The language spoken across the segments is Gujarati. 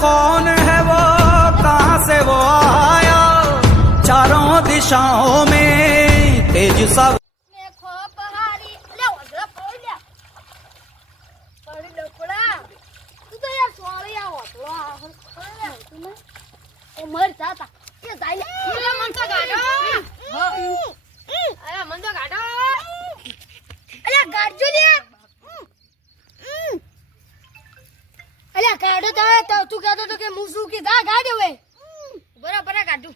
कौन है वो कहां से वो आया चारों दिशाओं में तेज सा કે હું શું હવે. બરા બરા બરાબર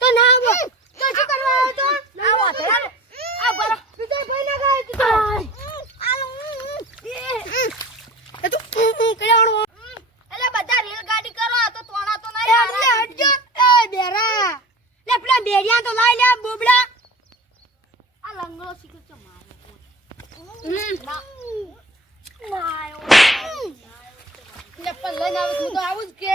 તો ના આવો. તો શું કરવા આવ્યો તો? આવો આ બરા તો ભાઈ ના ગાય તું આલો એ તું કયાણો એટલે બધા રેલગાડી કરો આ તો તોણા તો નહીં અમને હટજો. એ બેરા. લે પેલા બેરિયા તો લાઈ લે બોબડા. આ લંગડો શીખે છે મારે ના. ના આવ્યો લે પણ લઈને આવે તો આવું જ કે.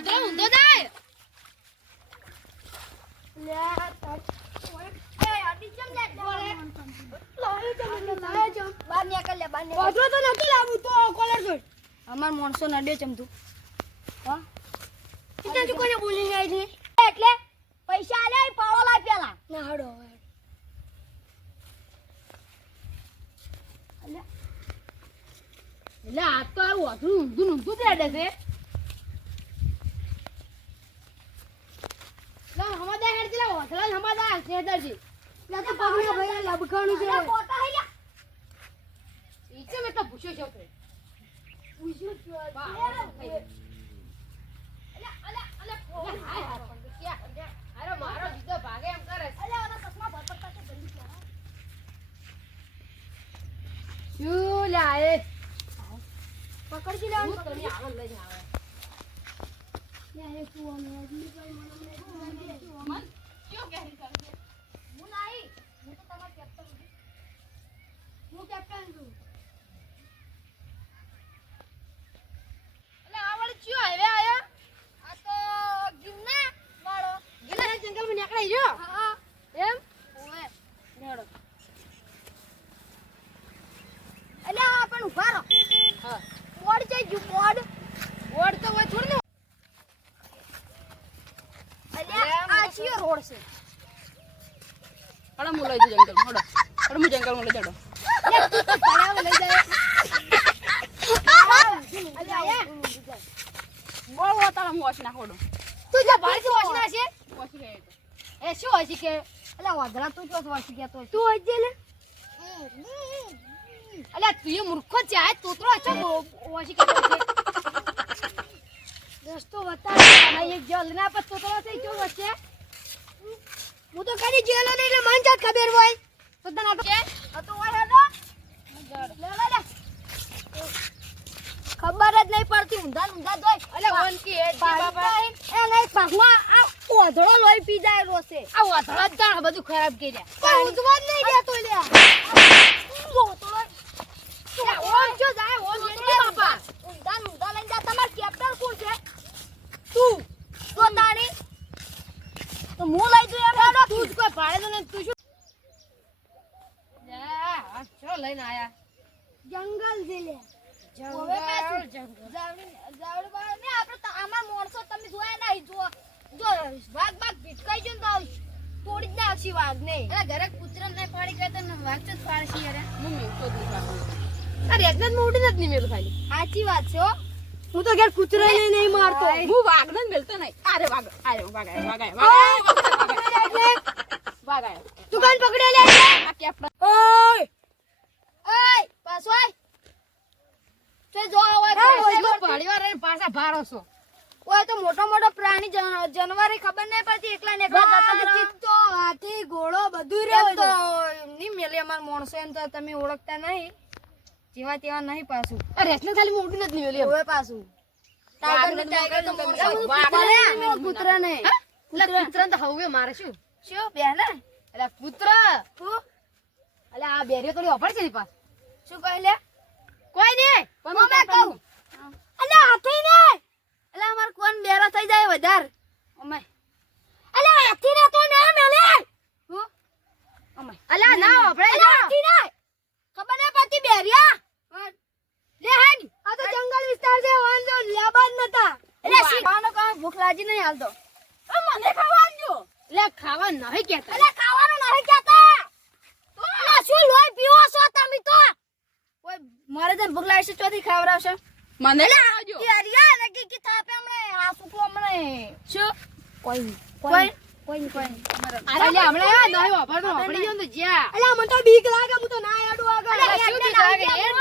બધું ઊંધો જાય અમાર માણસો નડે ચમ તું. હા? એટલે તું કોને બોલી જાય છે? એટલે પૈસા આલે પાળો લાય પેલા. ના હડો હવે એટલે આ તો આવું હતું ઊંધું ઊંધું જ રેડે છે લા હમાદા ઓથલા હમાદા શેદરજી લા તો પગનો ભાઈ લબખાણું છે. ફોટા હે ઈચે મે તો પૂછ્યો છો તો પૂછ્યો છો અલ્યા અલ્યા અલ્યા હાય હાય પણ અરે મારો જીતો ભાગે એમ કરે અલ્યા ઓના ચશ્મા ભરપડતા છે જલ્દી કરો શું લાય પકડજી લેવાનું પકડજી. આવન લઈ આવે. યાર તું અમે મને મન કયો કેરી કરજે? હું નહીં હું તો તમારો કેપ્ટન છું. હું કેપ્ટન છું. એટલે આ વાળી ચિયો હાઈવે આયા? આ તો ગિરના વાળો. ગિન્ના જંગલમાં નીકળાઈ ગયો? હા એમ? ઓએ નેડો. એટલે આ પણ ઊભા રહો. હા. બોર્ડ જઈ જુ બોર્ડ બોર્ડ તો હોય થોડું અલ્યા રોડ છે. હડો. હું લઈ જઉં જંગલ હડો હડો હું જંગલમાં લઈ જાડો બહુ તારા હું તું જે ભાઈ થી વાસના છે એ શું હોય છે કે વાદળા તું જો વાસી ગયા તો તું હોય છે લે અલ્યા તું મૂર્ખો છે. આ તોતરો વાસી કે દોસ્તો એક જલના પર તોતરો છે જો વચ્ચે તો કરી જેલો ને એટલે મન જાત ખબર હોય. તો તને આ તો તો લે લે લે. ખબર જ નહીં પડતી. ઊંધા ઊંધા જોઈ એટલે વનકી હે બાબા એ નહીં પાહવા આ ઓધળો લોહી પી જાય રોસે આ ઓધળો જ જાણ બધું ખરાબ કર્યા. પણ ઊંધવા જ નહીં દેતો લ્યા. ઓધળો ઓમ જો જાય ઓમ એટલે બાપા. ઊંધા ઊંધા લઈને જા. તમાર કેપ્ટન કોણ છે? તું તો તારી. તો હું લઈ દઉં તું જ કોઈ ભાડે તો નહીં તું શું? ચો લઈને આયા? જંગલ છે લે. જંગલ જંગલ. જાવડી ને આપણે તો આમાં માણસો તમે જોયા નહીં જો જો વાઘ વાઘ ભીટકાઈ જો ને તો તોડી જ નાખશી વાઘ ને અરે ઘરે કૂતરા ને પાડી ગયા તો વાંચ જ પાડશી યાર. મમ્મી તો જ નહીં પાડું અરે એકદમ મોટી નથી મેલું ખાલી. સાચી વાત છે હો. હું તો ઘેર કૂતરાને નહીં મારતો. હું વાઘ ને મેલતો નહીં. અરે વાઘ અરે વાઘ આયો, વાઘ વાઘ આયો. દુકાન પકડી લે આ ઓય! ઓય પાછો આય. તે જો આવા ભાડીવાર રહીને પાછા ભારો છો. ઓય તો મોટો મોટો પ્રાણી જાનવર ખબર નહીં પડતી એકલા ને એકલા જતા ચિત્તો હાથી ઘોડો બધું રે તો. ની મેલે અમાર માણસો એમ તો તમે ઓળખતા નહીં. જેવા તેવા નહીં પાછું. અરે રેસને ખાલી મોટું નથી મેલે. હવે પાછું. ટાઈગર ને ટાઈગર તો મોણસો વાઘ. ને કૂતરાને હા? તો હવે મારે શું? શું? પહેલા એટલે પુત્ર હું એટલે આ બેરીઓ તો ઓફર છે પાસ શું કહે લે? કોઈ નહીં. પણ મેં કહું. અલે હાથી ને અલે અમાર કોણ બેરા થઈ જાય વધાર અમાય અલે હાથી ને તો ના મેલે. હું? અમાય અલે ના આપણે અલે હાથી ને. ખબર ને પતિ બેરિયા? લે હેડ. આ તો જંગલ વિસ્તાર છે વાંધો લેબાન નતા. એટલે શીખવાનો કામ ભૂખ લાગી નહીં હાલતો મને ખાવાનું? જો એટલે ખાવા નહીં કેતા અલે ખાવાનું નહીં કહેતા અલે શું લોહી પીવો છો તમે તો ઓય મારે તો ભૂખ લાગી છે ચોથી ખાવરાવશો મને યારિયા લગી કે થાપે હમણે આ સુકો હમણે. શું? કોઈ કોઈ કોઈ? કોઈ અરે લે હમણાં નહીં ઓફર તો ઓફરી જો તો જ્યા. અલા મને તો બીક લાગે હું તો ના આડું આગળ. શું બીક લાગે? એમ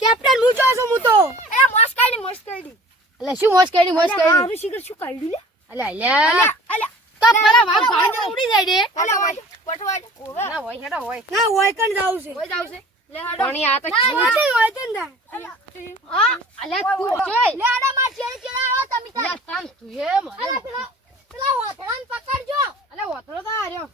કેપ્ટન હું જો છું હું તો. એ મોસ કાઢી મોસ એટલે શું મોજ કરી મારું શિખર શું કાઢ્યું લે? અલ્યા અલ્યા. અલા અલા તો પરા વાગ ભાળી ઉડી જાય રે. અલા વાય પટવા ના હોય હેડા હોય. ના હોય કણ જાવ છે. હોય જાવ છે. પણ આ તો હોય તે ના હા અલ્યા તું જોઈ. લે આડા માં ચેડી ચેડા આવો તમે તું એ મને. પેલા પેલા પકડજો. તો આર્યો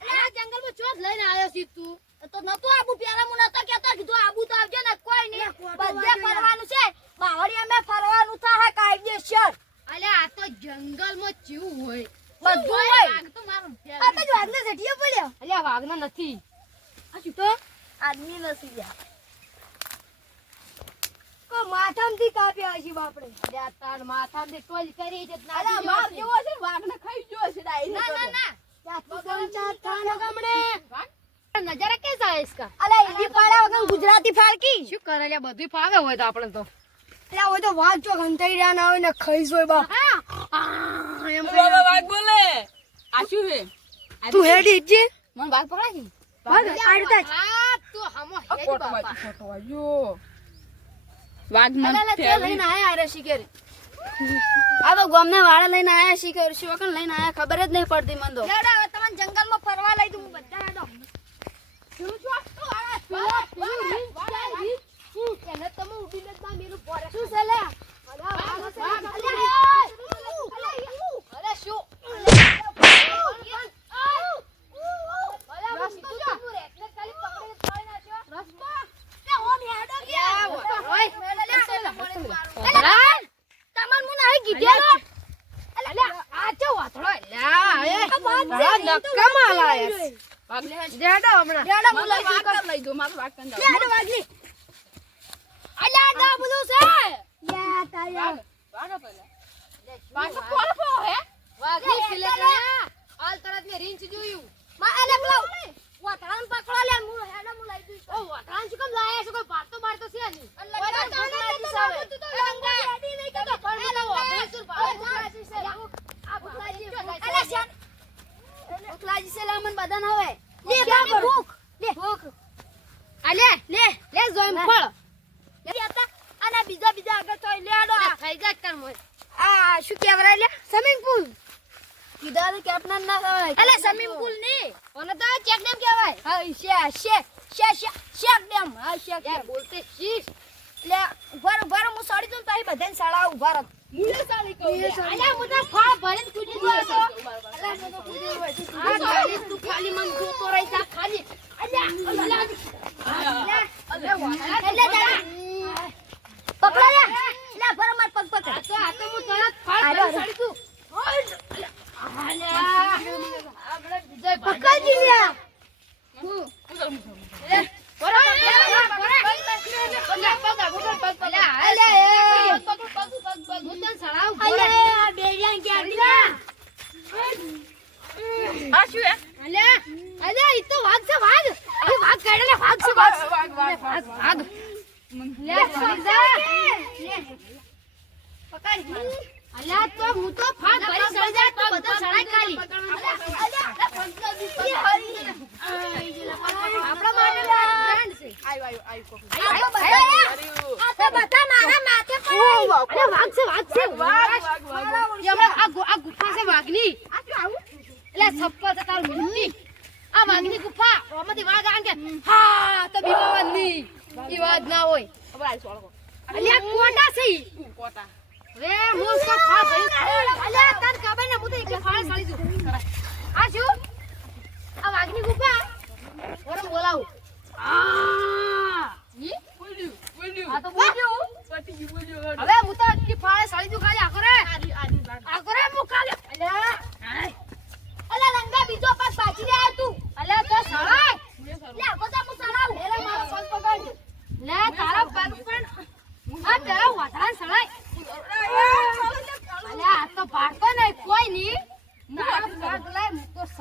આ જંગલમાં ચોથ લઈને આવ્યો છી તું તો નતો આબુ પેલા મુ નતો કેતો કીધું આબુ તો આવજો ને કોઈ નહીં બધે ફરવાનું છે બાવળી અમે ફરવાનું થાય કાયદેસર અલ્યા આ તો જંગલમાં ચીવું હોય બધું હોય વાઘ તો મારો આ તો જ વાઘને ઝટીએ પડ્યો અલ્યા વાઘના નથી આ શું તો આદમી નથી જા કો માથામાંથી તાણ માથા ગુજરાતી ફાળકી. શું કરે બધું ફાવે હોય તો આપણે તો. હોય તો વાઘ ઘંટાઈ રહ્યા ના હોય ને ખાઈ જોય બાપ. એમ બોલે. આ શું મને વાઘ પકડાઈ વાંચી, ફોટો વાંચ્યો. વાઘ મને અલા તે ફેરવી. લઈને આયા શિખર આ તો ગામના વાળા લઈને આયા શિખર શિવકન લઈને આયા ખબર જ નહીં પડતી મને તો લેડો હવે તમને જંગલમાં ફરવા લઈ દઉં બધા હેડો એને તમે ઉડીને જ ના મેલું શું છે લે અરે શું મને વાઘ કર લઈ દો, મારે વાઘ કર જાવ. વાઘ પેલા. તો કોણ પો હે? પકડો લે હું હેડો હું લઈ દઉં બીજા બીજા આગળ તો લે આડો. આ શું કહેવાય લે? સ્વિમિંગ પુલ કીધા તો કેપ્ટન ના કહેવાય. અલે સ્વિમિંગ પુલની. હા શે શે શે શે શેક ડેમ હા શેક ડેમ બોલતે શીખ લે ઊભા ઊભા હું સડી દઉં પછી બધાને સડાવું ઊભા રહો. અલ્યા હું તો ફળ ભરીને કૂદી ગયો છું. અલા, મેં તો કૂદી ગયો. આ ગાડી તું ખાલી મને જોતો રહી જા ખાલી. અલ્યા અલ્યા. એટલે તારે- પકડો લે. લે ભરો માર પગ પકડ. આ તો આ તો હું તરત ફળ હાલો, ભરીને હાલો. સડી તું. અલ્યા આપણે વિજય ભાઈ. પકડજી લ્યા અલે આ બેડિયા ક્યાં ગયા આ શું હે? વાઘ, વાઘ, વાઘ, વાઘ, વાઘ. આપણા માટે આયુ, આયુ, આયુ, પકડો. આ તો બધા કર્યું. આ તો બધા મારા માથે પડાય. અરે વાઘ છે વાઘ છે વાઘ, વાઘ, વાઘ, વાઘ. એ હમણાં આ ગુ- આ ગુફા છે વાઘની આ શું આવું? એટલે છપ્પા છે તારું મિલતી આ વાઘની ગુફા આમાંથી વાઘ આવે ને કે હા તો બીમાવાદ નહીં ઈ વાત ના હોય હવે આ સોળકો. અલ્યા કોટા છે કોટા. રે હું ખબર ને હું તો એક ફાળ સાળી દઉં આ શું આ વાઘની ગુફા ઓરમ બોલાવું આ ઈ બોલ્યું, બોલ્યું. આ તો બોલ્યું પતી ગયું, બોલ્યું. હવે હું તો આટલી ફાળે સાળી દઉં ખાલી આખો રે આદિ, આદિ, વાઘ. આખો રે હું ખાલી અલ્યા અલા રંગા બીજો પાસ પાછી લે તું અલ્યા તો સળાય મેં સારું. લે આગો જા હું ચડાવું એલા મારો પગ પકડ લે તારા પગ પર આ તારા વધારે સળાય અલ્યા આ તો પાડતો નહીં કોઈ નહીં તારા પગ લાય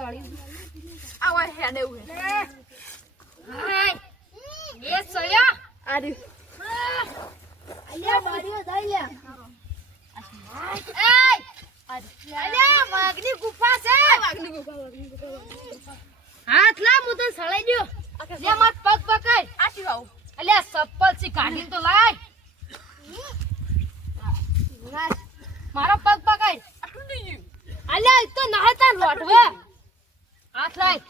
હું તો સળી દઉં. આ વાય હેડે. હાય. એ સળ્યા આદિ. અલ્યા બારીઓ દઈ લે! અલ્યા વાઘની ગુફા છે વાઘની ગુફા, વાઘની ગુફા. હાથ લા હું તને સળાઈ દ્યો લે માર પગ પકડ આ શું આવું? અલ્યા તો મારો પગ પકડ આ તૂટી ગયું. અલ્યા તો નહતા લોટવે હાથ લાય.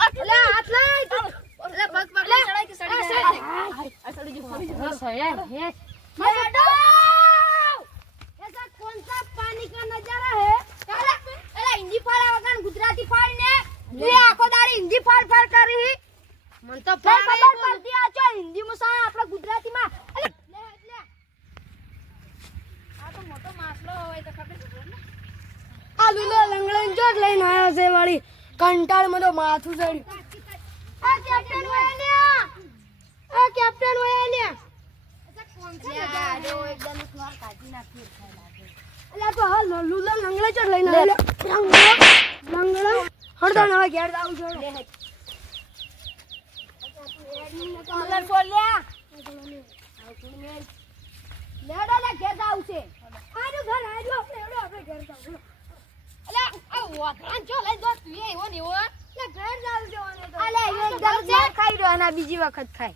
અલે હાથ લાય અલે પગ પગ ચડાય કે સડી જાય? આ સડી જો સડી જો સયા હે? મેડો એસા કોણ સા પાણી કા નજારા હે? અલે અલે હિન્દી ફાળા વગર ગુજરાતી ફાળ તું આખો દારી હિન્દી ફાળ ફાળ કરી મન તો ખબર પડતી આ છો હિન્દી મુસા આપણા ગુજરાતી માં અલે આ તો મોટો માસલો હોય તો ખબર આ લુલો લંગડન ચોક લઈને આવ્યો છે વાળી. કંટાળમાં તો માથું ચડ્યું. આ કેપ્ટન હોય ને આ. કેપ્ટન હોય ને. અલ્યા તો હાલ લુલો લંગડે ચોક લઈને આવ્યો લંગડો હરદો નવા ઘેર જાવ છો કલર ફોડ લેડો લે ઘેર જાવ છે. આજો ઘર આજો આપણે લેડો આપણે ઘેર જાવ બીજી વખત ખાય.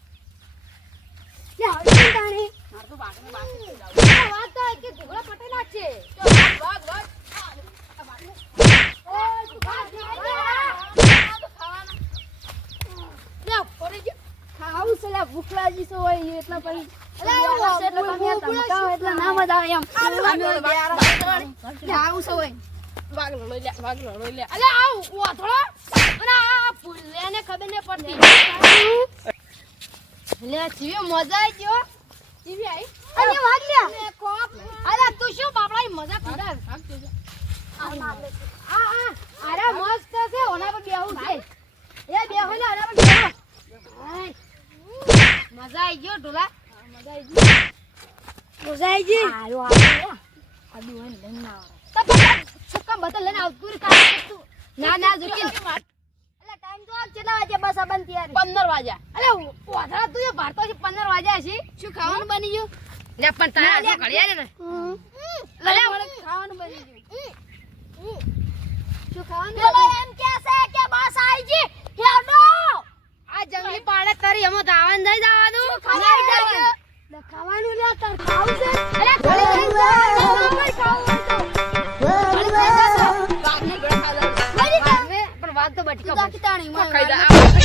ખાવું છે ભૂખ લાગી છે હોય એટલા પછી એટલે તમે ધમકાવો એટલે ના મજા આવે એમ. ખાવું છે હોય. વાઘ લડો લે, વાઘ લડો લે. અલ્યા આ વાથળો અને આ પુલ્લેને ખબર ને પડતી. લે જીવે મજા આવી ગયો જીવે આવી અને વાગ લ્યા. અને કોપ અરે તું શું બાપડા મજા છે. આ આ અરે મસ્ત છે ઓના પર બેહું છે. એ બેહો ને ઓના પર બેહો. મજા આવી ગયો ઢોલા. મજા આવી ગયો મોસાઈજી આયો આયો આદુ હોય ને લઈને ના આવે. બધા છક્કા બધા લઈને આવતું તું ના ના જોકી એટલે ટાઈમ તો કેટલા વાગે બસ આ બંધ તૈયારી પંદર વાગ્યા. તું એ ભારતો છે 15 વાગ્યા છે શું ખાવાનું બની ગયું? લે પણ તારા ને અલે ખાવાનું બની ગયું. શું ખાવાનું એમ કે છે કે બસ આવી જી હેડો આ જંગલી પાડે તારી દાવાન ખાવાનું ખાવાનું લે તાર ખાવું છે. અલે ઘરે ખાવું વાત તો બટકા ખાઈ જા,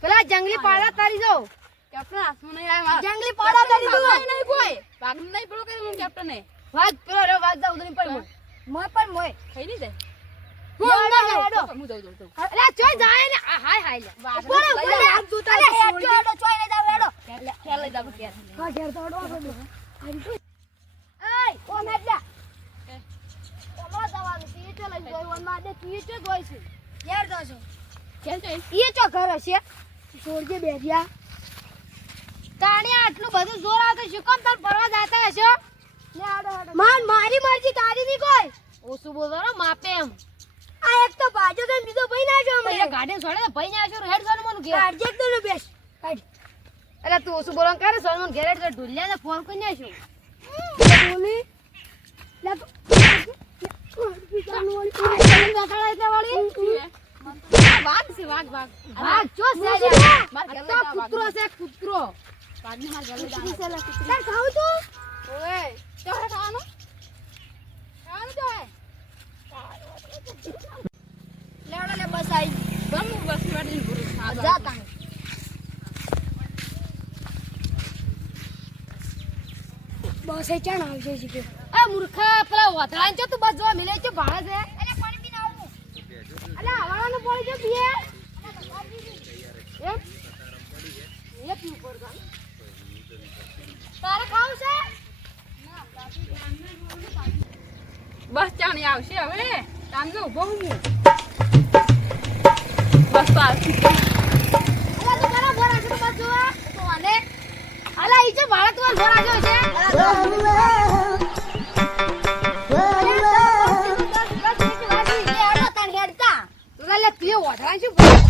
પેલા જંગલી પાડા તારી જો કેપ્ટન હાથમાં નહીં આવ્યો. જંગલી પાડા તારી વાઘને નહીં કોઈ. ભાગ નહીં પડો કે હું કેપ્ટન ને ભાગ પેલો રે ભાગ દા ઉધરી પર મોય મોય થઈ? હું હું જાઉં, જાઉં, જાઉં. ચોય જાય ને હાય હાય લે બોલો બોલો ચોય જાવ ખેલ લઈ. હા ઘેર જવાનું છે લઈ જોઈ દે જોઈ છે ઘેર છે? એ ચો ઘર હશે છોડજે બેઠ્યા તાણી આટલું બધું જોર આવતું શું કામ તાર ફરવા જાતા હશો માન મારી મરજી તારી ની કોઈ ઓછું બોલો ને માપે એમ આ એક તો બાજુ તો બીજો ભાઈ ના જો મને અમે ગાડી છોડે ભાઈ ના છો હેડ સોન મને ઘેર કાઢજે તો તો બેસ કાઢ એટલે તું ઓછું બોલો કરે સોન મને ઘેર હેડ ઢુલ્યા ને ફોન કરીને આશું બોલી લે તો વાઘ છે વાઘ વાઘ. વાઘ ચો છે? તો કૂતરો છે કૂતરો. વાઘ ને માર ઘેર લઈ જવાનો. તાર ખાવું તું? ઓય ચો હે ખાવાનું ખાવાનું ચો હે. લેવડો લે બસ આઈ. ગમ બસ વાડી ગુરુ જા તાણ. બસ એ ચાણ આવશે છે કે. એ મૂર્ખા પેલા વથરાન છે તું બસ જોવા મિલે છે ભાડે છે? પાણી જો પીએ એમ પડે બસ ચાણી આવશે હવે. તાંજો ઊભો હું. બસ તો આવશે. અલા અલા, ઈ જો ભાડા તું ભરા જો છે. લે આડો તાણ